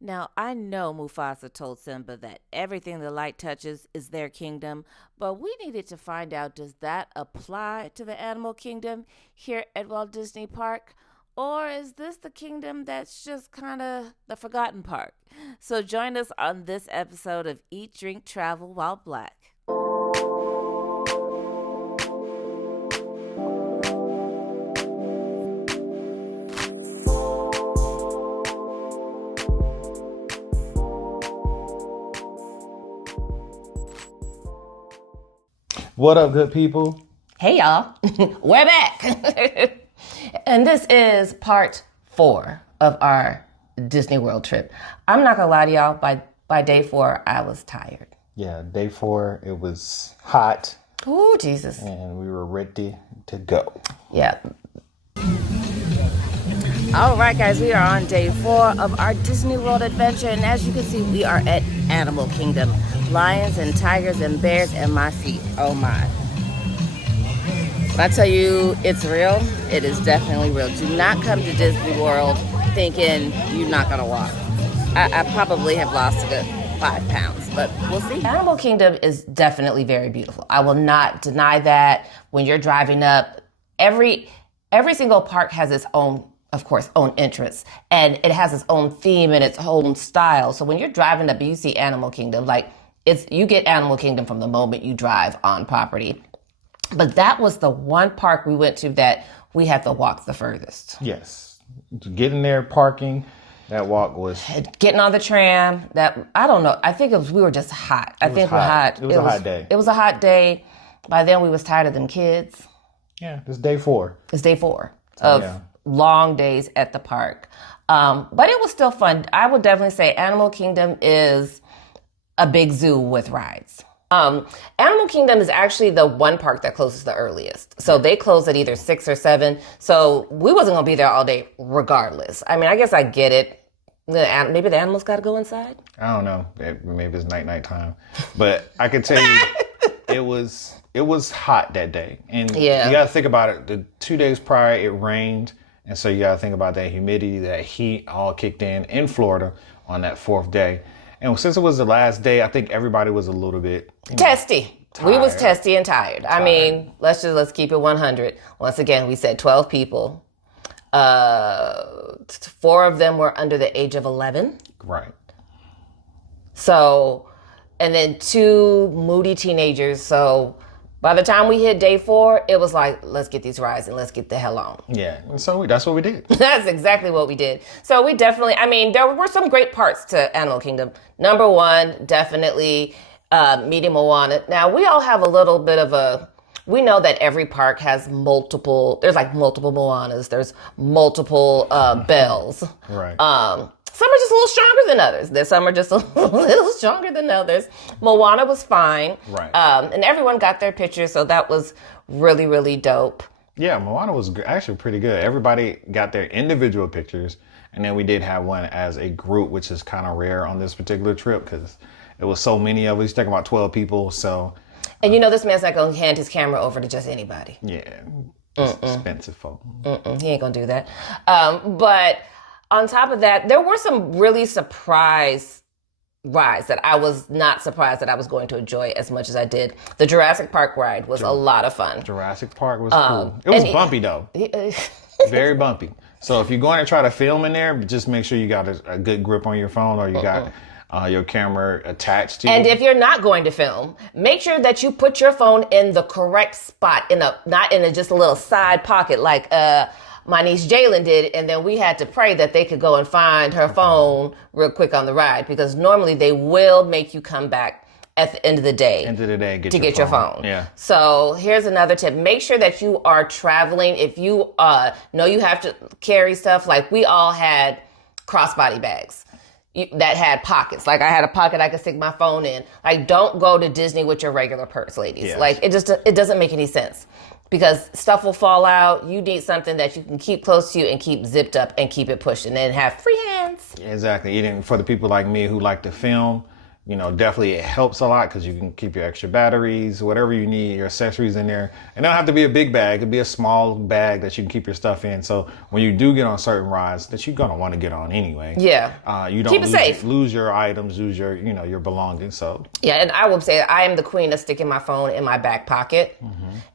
Now, I know Mufasa told Simba that everything the light touches is their kingdom, but we needed to find out, does that apply to the animal kingdom here at Walt Disney Park? Or is this the kingdom that's just kind of the forgotten part? So join us on this episode of Eat, Drink, Travel While Black. What up, good people? Hey, y'all. We're back. And this is part 4 of our Disney World trip. I'm not going to lie to y'all. By day 4, I was tired. Yeah, day 4, it was hot. Oh, Jesus. And we were ready to go. Yeah. All right, guys, we are on day 4 of our Disney World adventure. And as you can see, we are at Animal Kingdom. Lions and tigers and bears and my feet. Oh, my. When I tell you it's real, it is definitely real. Do not come to Disney World thinking you're not going to walk. I probably have lost a good 5 pounds, but we'll see. Animal Kingdom is definitely very beautiful. I will not deny that. When you're driving up, every single park has its own, of course, own entrance, and it has its own theme and its own style. So when you're driving up, you see Animal Kingdom, you get Animal Kingdom from the moment you drive on property. But that was the one park we went to that we had to walk the furthest. Yes. Getting there, parking, that walk was... Getting on the tram, I don't know. I think we were just hot. It was hot. It was a hot day. It was a hot day. By then we was tired of them kids. Yeah, it's day 4. It's day 4 of long days at the park. But it was still fun. I would definitely say Animal Kingdom is a big zoo with rides. Animal Kingdom is actually the one park that closes the earliest. So they close at either 6 or 7. So we wasn't going to be there all day regardless. I mean, I guess I get it. Maybe the animals got to go inside. I don't know. Maybe it's night time. But I can tell you, it was hot that day. And you got to think about it. The 2 days prior, it rained. And so you got to think about that humidity, that heat all kicked in Florida on that 4th day. And since it was the last day, I think everybody was a little bit testy. Tired. We was testy and tired. I mean, let's keep it 100. Once again, we said 12 people. 4 of them were under the age of 11. Right. So, and then 2 moody teenagers. So by the time we hit day 4, it was like, let's get these rides and let's get the hell on. Yeah, and so that's what we did. That's exactly what we did. So we definitely, I mean, there were some great parts to Animal Kingdom. Number 1, definitely meeting Moana. Now, we all have a little bit of we know that every park has there's multiple Moanas. There's multiple Bells. Right. Some are just a little stronger than others. Some are just a little stronger than others. Moana was fine. Right. And everyone got their pictures, so that was really, really dope. Yeah, Moana was actually pretty good. Everybody got their individual pictures, and then we did have one as a group, which is kind of rare on this particular trip because it was so many of us. He's talking about 12 people, so... And you know this man's not going to hand his camera over to just anybody. Yeah, it's expensive folk. He ain't going to do that. But... on top of that, there were some really surprise rides that I was not surprised that I was going to enjoy as much as I did. The Jurassic Park ride was a lot of fun. Jurassic Park was cool. It was bumpy, though. Very bumpy. So if you're going to try to film in there, just make sure you got a good grip on your phone or you got your camera attached to you. And if you're not going to film, make sure that you put your phone in the correct spot, not in just a little side pocket like... my niece Jalen did, and then we had to pray that they could go and find her phone real quick on the ride because normally they will make you come back at the end of the day. To get your phone. Yeah. So here's another tip. Make sure that you are traveling. If you know you have to carry stuff, like we all had crossbody bags that had pockets. Like I had a pocket I could stick my phone in. Like don't go to Disney with your regular purse, ladies. Yes. Like it doesn't make any sense. Because stuff will fall out. You need something that you can keep close to you and keep zipped up and keep it pushed and then have free hands. Exactly. Even for the people like me who like to film, definitely it helps a lot because you can keep your extra batteries, whatever you need, your accessories in there. And it don't have to be a big bag. It could be a small bag that you can keep your stuff in. So when you do get on certain rides that you're going to want to get on anyway. Yeah. You don't keep it safe. Lose your items, lose your, your belongings. So. Yeah. And I will say I am the queen of sticking my phone in my back pocket.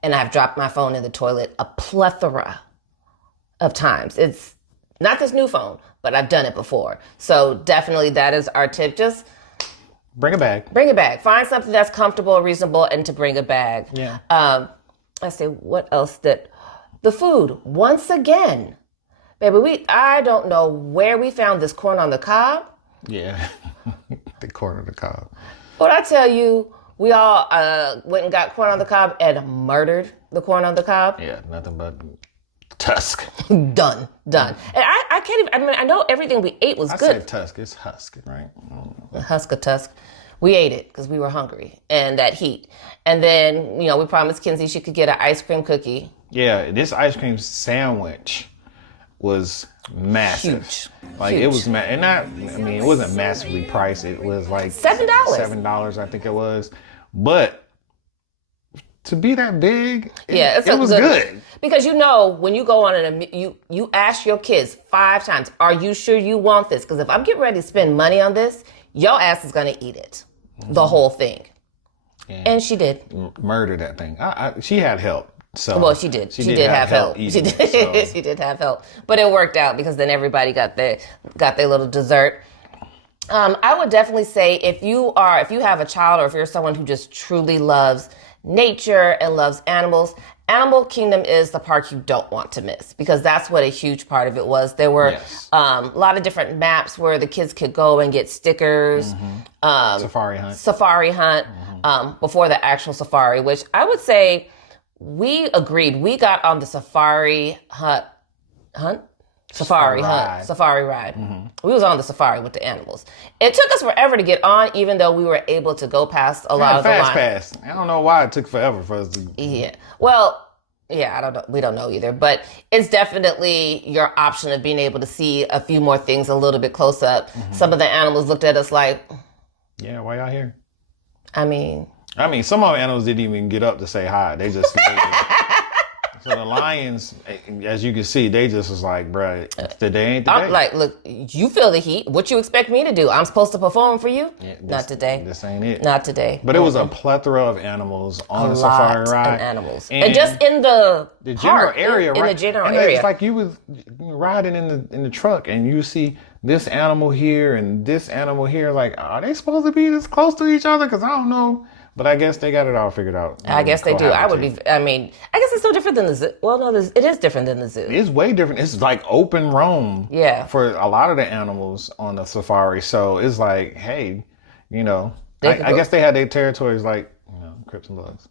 And I've dropped my phone in the toilet a plethora of times. It's not this new phone, but I've done it before. So definitely that is our tip. Just bring a bag. Bring a bag. Find something that's comfortable, reasonable, and to bring a bag. Yeah. Let's see, what else the food, once again. Baby, I don't know where we found this corn on the cob. Yeah. The corn on the cob. But I tell you, we all went and got corn on the cob and murdered the corn on the cob. Yeah, nothing but tusk. Done. And I can't even, I know everything we ate was good. I said tusk, it's husk, right? Husk of tusk. We ate it because we were hungry and that heat. And then, we promised Kinsey she could get an ice cream cookie. Yeah, this ice cream sandwich was massive. Huge. It was and it wasn't massively priced. It was like $7. $7, I think it was. But to be that big, it was good. Because when you go on you ask your kids 5 times, are you sure you want this? Because if I'm getting ready to spend money on this, your ass is going to eat it. The whole thing. And she did. Murder that thing. She had help. So well, she did. She did have help. She did have help. But it worked out because then everybody got their little dessert. I would definitely say if you have a child or if you're someone who just truly loves nature and loves animals, Animal Kingdom is the park you don't want to miss because that's what a huge part of it was. There were a lot of different maps where the kids could go and get stickers. Safari hunt. Before the actual safari, which I would say we agreed. We got on the safari ride. We was on the safari with the animals. It took us forever to get on, even though we were able to go past a lot of the fast line. pass. I don't know why it took forever for us to. Yeah. Well, yeah, I don't know. We don't know either, but it's definitely your option of being able to see a few more things a little bit close up. Some of the animals looked at us like, "Yeah, why y'all here?" I mean, some of the animals didn't even get up to say hi. They just. So the lions, as you can see, they just was like, bruh, today ain't the day. I'm like, look, you feel the heat. What you expect me to do? I'm supposed to perform for you? Yeah, Not today. This ain't it. Not today. But it was a plethora of animals on the safari ride. Of animals. And just in the general area, right? In the general and area. It's like you was riding in the truck and you see this animal here and this animal here. Like, are they supposed to be this close to each other? Because I don't know. But I guess they got it all figured out. I guess they do. I guess it's so different than the zoo. Well, no, it is different than the zoo. It's way different. It's like open roam. Yeah. For a lot of the animals on the safari. So it's like, hey, I guess they had their territories like, Crips and Bloods.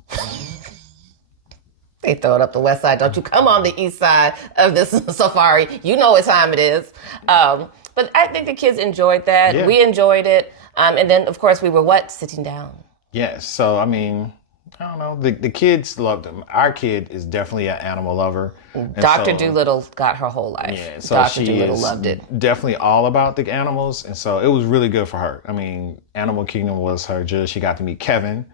They throw it up the west side. Don't you come on the east side of this safari. You know what time it is. But I think the kids enjoyed that. Yeah. We enjoyed it. And then, of course, we were sitting down. Yes. So, I don't know. The kids loved them. Our kid is definitely an animal lover. Dr. Doolittle got her whole life. Yeah. So Dr. Doolittle loved it. Definitely all about the animals. And so it was really good for her. Animal Kingdom was her judge. She got to meet Kevin.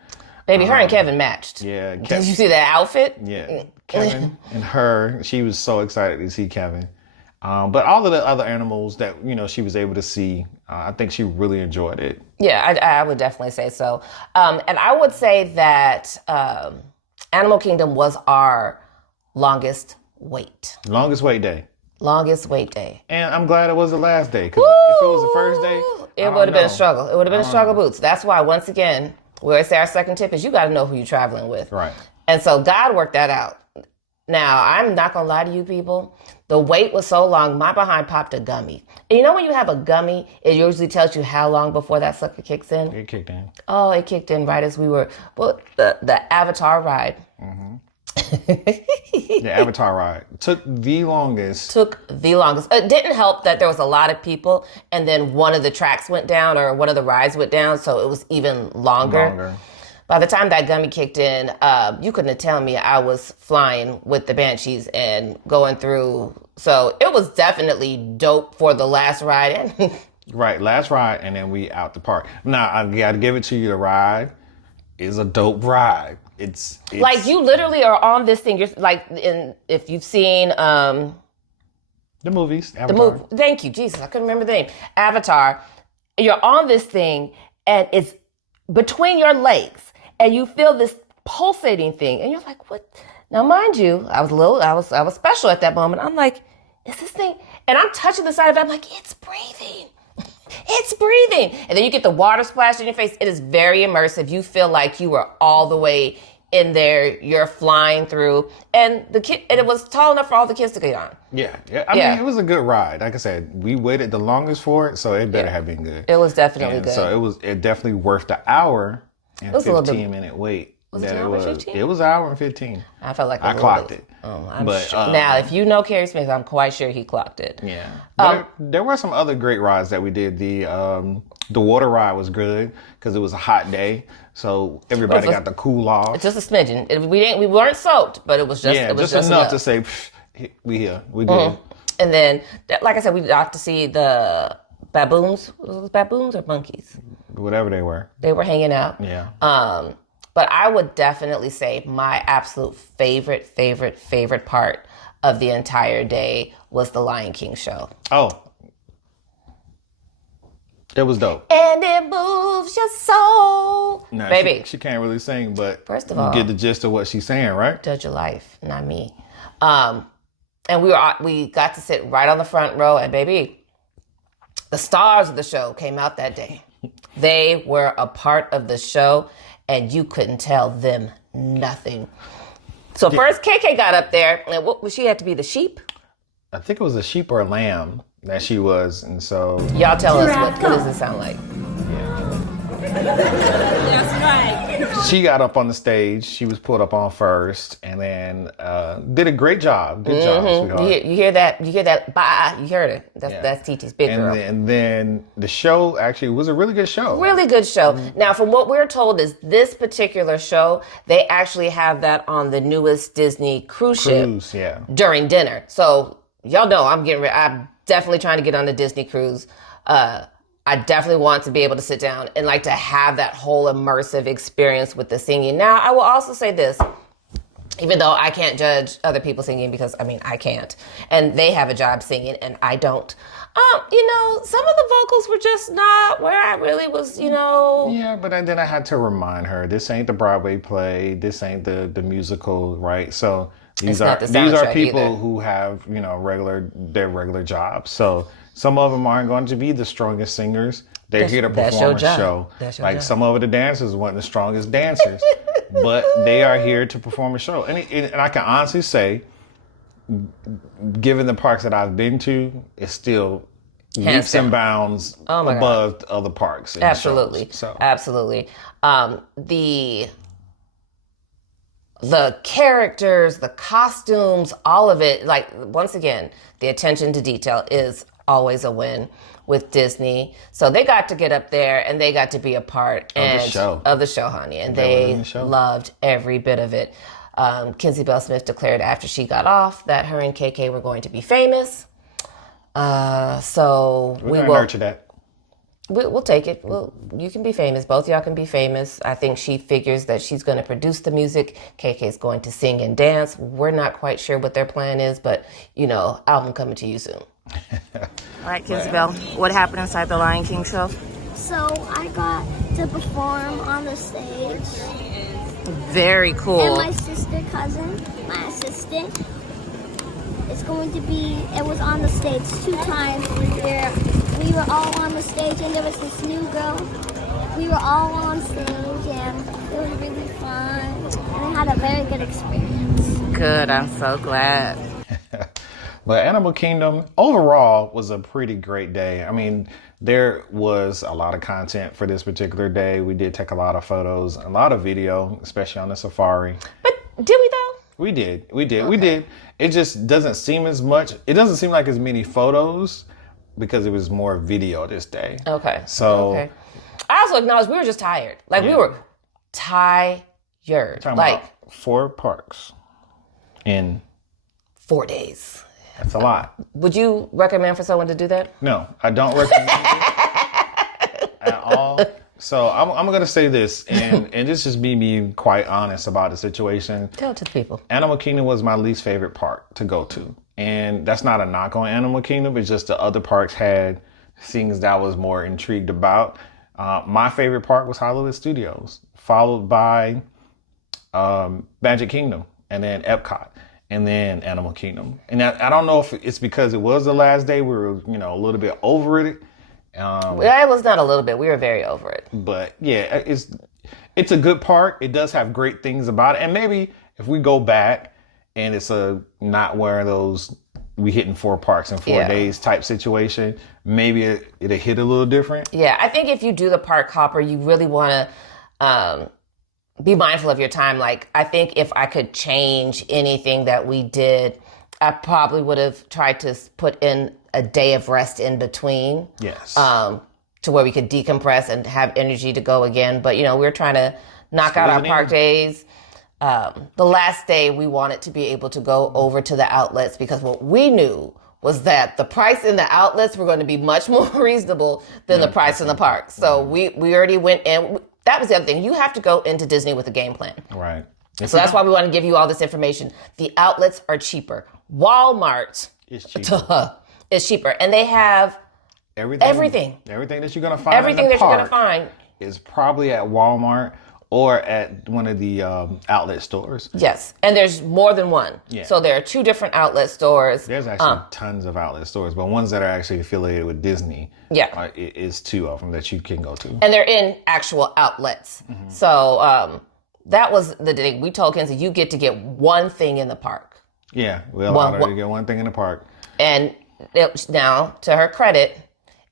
Baby, her and Kevin matched. Yeah. Did you see that outfit? Yeah. Kevin and her. She was so excited to see Kevin. But all of the other animals that, she was able to see, I think she really enjoyed it. Yeah, I would definitely say so. And I would say that Animal Kingdom was our longest wait. Longest wait day. Longest wait day. And I'm glad it was the last day. Because if it was the first day, it would have been a struggle. It would have been a struggle boots. That's why, once again, we always say our second tip is you got to know who you're traveling with. Right. And so God worked that out. Now, I'm not going to lie to you people. The wait was so long, my behind popped a gummy. And when you have a gummy, it usually tells you how long before that sucker kicks in. It kicked in. Oh, it kicked in right as we were, the Avatar ride. The Avatar ride took the longest. It didn't help that there was a lot of people and then one of the tracks went down or one of the rides went down, so it was even longer. By the time that gummy kicked in, you couldn't have told me I was flying with the Banshees and going through. So it was definitely dope for the last ride. And Right, last ride, and then we out the park. Now, I got to give it to you, the ride is a dope ride. It's like you literally are on this thing. You're like, if you've seen the movies, Avatar. Thank you, Jesus. I couldn't remember the name. Avatar. You're on this thing, and it's between your legs, and you feel this pulsating thing, and you're like, "What?" Now, mind you, I was special at that moment. I'm like, "Is this thing?" And I'm touching the side of it. I'm like, "It's breathing." It's breathing. And then you get the water splash in your face. It is very immersive. You feel like you were all the way in there. You're flying through. And it was tall enough for all the kids to get on. Yeah. I mean, it was a good ride. Like I said, we waited the longest for it, so it better have been good. It was definitely good. So it definitely worth the hour and 15-minute wait. Was it an hour and 15? It was an hour and 15. I felt like I clocked it. Oh, I'm sure. Now, if you know Kerry Smith, I'm quite sure he clocked it. Yeah. There were some other great rides that we did. The water ride was good because it was a hot day, so everybody got the cool off. Just a smidgen. We weren't soaked, but it was just just enough to say we here, we good. Mm-hmm. And then, like I said, we got to see the baboons. Was it baboons or monkeys? Whatever they were. They were hanging out. Yeah. But I would definitely say my absolute favorite part of the entire day was the Lion King show. Oh. It was dope. And it moves your soul. Nah, baby. She can't really sing, but first of all, you get the gist of what she's saying, right? Judge your life, not me. And we got to sit right on the front row, and baby, the stars of the show came out that day. They were a part of the show, and you couldn't tell them nothing. So first, KK got up there, and what was she? Had to be the sheep? I think it was a sheep or a lamb that she was, and so... Y'all tell us, what does it sound like? That's right. She got up on the stage. She was put up on first, and then did a great job. Good job, sweetheart. You hear that? Bah, you heard it. That's TT's big girl. And then the show actually was a really good show. Really good show. Mm-hmm. Now, from what we're told is this particular show, they actually have that on the newest Disney cruise ship during dinner. So y'all know I'm definitely trying to get on the Disney cruise. I definitely want to be able to sit down and like to have that whole immersive experience with the singing. Now, I will also say this, even though I can't judge other people singing because, I can't. And they have a job singing and I don't. Some of the vocals were just not where I really was, Yeah, but then I had to remind her, this ain't the Broadway play. This ain't the musical, right? So these are people who have, their regular jobs. So some of them aren't going to be the strongest singers. They're here to perform a show. Like some of the dancers weren't the strongest dancers, but they are here to perform a show. And I can honestly say, given the parks that I've been to, it's still leaps and bounds above other parks. Absolutely. Absolutely. The characters, the costumes, all of it, like, once again, the attention to detail is always a win with Disney. So they got to get up there and they got to be a part of the show, honey. And they loved every bit of it. Kinsey Bell Smith declared after she got off that her and KK were going to be famous. So we will nurture that. We'll take it. You can be famous. Both y'all can be famous. I think she figures that she's going to produce the music. KK's going to sing and dance. We're not quite sure what their plan is, but, album coming to you soon. All right, Isabel, what happened inside the Lion King show? So I got to perform on the stage. Very cool. And my cousin, my assistant, it was on the stage 2 times where we were all on the stage and there was this new girl. We were all on stage and it was really fun. And I had a very good experience. Good, I'm so glad. But Animal Kingdom overall was a pretty great day. There was a lot of content for this particular day. We did take a lot of photos, a lot of video, especially on the safari. But did we though? We did. It just doesn't seem as much. It doesn't seem like as many photos because it was more video this day. Okay. So I also acknowledge we were just tired. We were tired. Talking about 4 parks in 4 days. That's a lot. Would you recommend for someone to do that? No, I don't recommend it. So I'm going to say this, and this is me being quite honest about the situation. Tell it to the people. Animal Kingdom was my least favorite park to go to. And that's not a knock on Animal Kingdom. It's just the other parks had things that I was more intrigued about. My favorite park was Hollywood Studios, followed by Magic Kingdom, and then Epcot, and then Animal Kingdom. And I don't know if it's because it was the last day. We were, a little bit over it. It was not a little bit. We were very over it. But yeah, it's a good park. It does have great things about it. And maybe if we go back and it's not one of those we hitting 4 parks in 4 days type situation, maybe it'll hit a little different. Yeah, I think if you do the park hopper, you really want to be mindful of your time. Like, I think if I could change anything that we did, I probably would have tried to put in a day of rest in between. Yes. To where we could decompress and have energy to go again. But, we're trying to knock out our park days. The last day we wanted to be able to go over to the outlets, because what we knew was that the price in the outlets were going to be much more reasonable than the price in the park. So we already went in. That was the other thing. You have to go into Disney with a game plan. Right. So that's why we want to give you all this information. The outlets are cheaper. Walmart is cheaper. Is cheaper. And they have everything. Everything that you're going to find Everything that you're going to find is probably at Walmart or at one of the outlet stores. Yes. And there's more than one. Yeah. So there are 2 different outlet stores. There's actually tons of outlet stores, but ones that are actually affiliated with Disney. Yeah. Is 2 of them that you can go to. And they're in actual outlets. Mm-hmm. So that was the thing. We told Kenzie, you get to get one thing in the park. Yeah. We allowed her to get one thing in the park. And now, to her credit,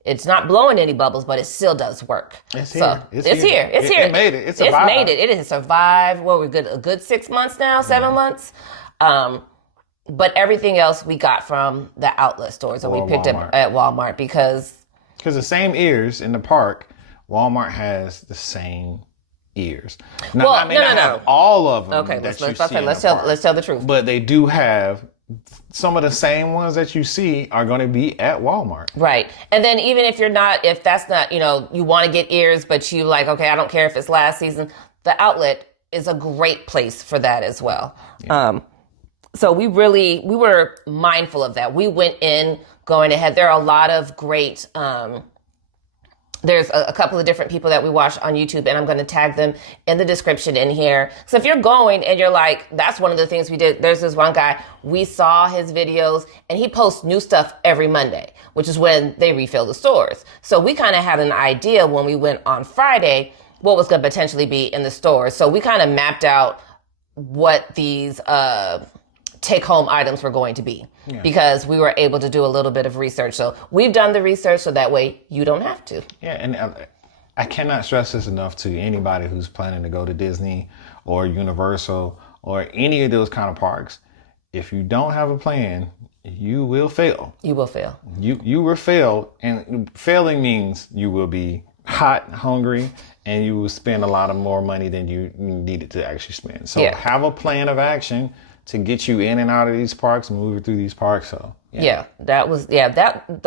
it's not blowing any bubbles, but it still does work. It's here. It's here. It made it. It survived. It made it. It has survived. A good 6 months now, 7 months. But everything else we got from the outlet stores, and we picked up at Walmart because the same ears in the park, Walmart has the same ears. Now, no. All of them. Okay, let's tell the truth. But they do have some of the same ones that you see are going to be at Walmart. Right. And then even if that's not, you want to get ears, but you like, okay, I don't care if it's last season, the outlet is a great place for that as well. Yeah. So we were mindful of that. We went in going ahead. There are a lot of great, there's a couple of different people that we watch on YouTube, and I'm going to tag them in the description in here. So if you're going and you're like, that's one of the things we did. There's this one guy, we saw his videos, and he posts new stuff every Monday, which is when they refill the stores. So we kind of had an idea when we went on Friday what was going to potentially be in the stores. So we kind of mapped out what these take-home items were going to be, because we were able to do a little bit of research. So we've done the research so that way you don't have to. Yeah, and I cannot stress this enough to anybody who's planning to go to Disney or Universal or any of those kind of parks. If you don't have a plan, you will fail. You will fail. You will fail, and failing means you will be hot, hungry, and you will spend a lot of more money than you needed to actually spend. So have a plan of action to get you in and out of these parks, moving through these parks. So the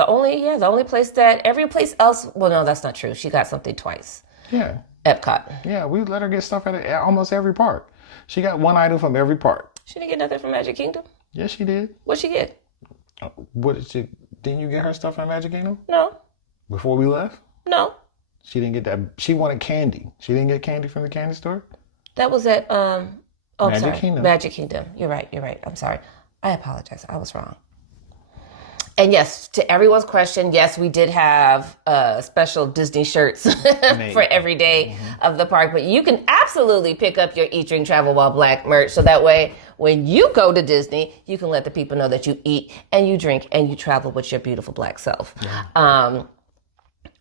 only place that every place else. Well, no, that's not true. She got something twice. Yeah. Epcot. Yeah, we let her get stuff at almost every park. She got one item from every park. She didn't get nothing from Magic Kingdom. Yes, she did. What'd she get? Didn't you get her stuff from Magic Kingdom? No. Before we left? No. She didn't get that. She wanted candy. She didn't get candy from the candy store? That was at Magic Kingdom. Magic Kingdom. You're right. I'm sorry. I apologize. I was wrong. And yes, to everyone's question, yes, we did have special Disney shirts for every day of the park. But you can absolutely pick up your Eat, Drink, Travel While Black merch. So that way, when you go to Disney, you can let the people know that you eat and you drink and you travel with your beautiful black self. Yeah.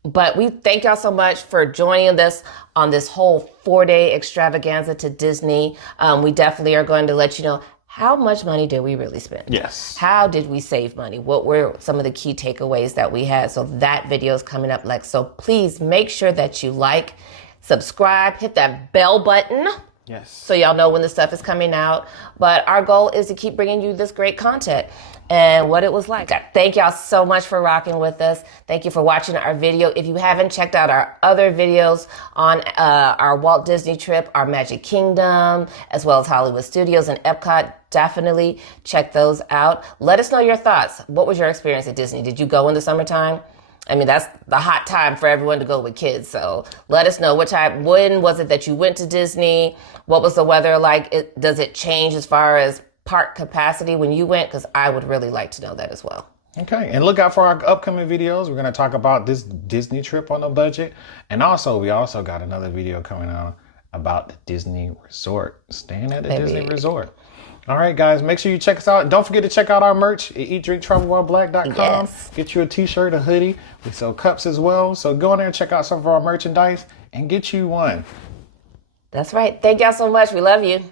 But we thank y'all so much for joining us on this whole 4-day extravaganza to Disney. We definitely are going to let you know, how much money did we really spend? Yes. How did we save money? What were some of the key takeaways that we had? So that video is coming up next. So please make sure that you like, subscribe, hit that bell button Yes. So y'all know when the stuff is coming out. But our goal is to keep bringing you this great content and what it was like. Thank y'all so much for rocking with us. Thank you for watching our video. If you haven't checked out our other videos on our Walt Disney trip, our Magic Kingdom, as well as Hollywood Studios and Epcot, definitely check those out. Let us know your thoughts. What was your experience at Disney? Did you go in the summertime? I mean, that's the hot time for everyone to go with kids. So let us know when was it that you went to Disney? What was the weather like? Does it change as far as park capacity when you went? Because I would really like to know that as well. Okay, and look out for our upcoming videos. We're going to talk about this Disney trip on a budget. And also, we also got another video coming out about the Disney Resort, staying at the Disney Resort. All right, guys, make sure you check us out. And don't forget to check out our merch at eatdrinktravelwhileblack.com. Yes. Get you a t-shirt, a hoodie. We sell cups as well. So go in there and check out some of our merchandise and get you one. That's right. Thank y'all so much. We love you.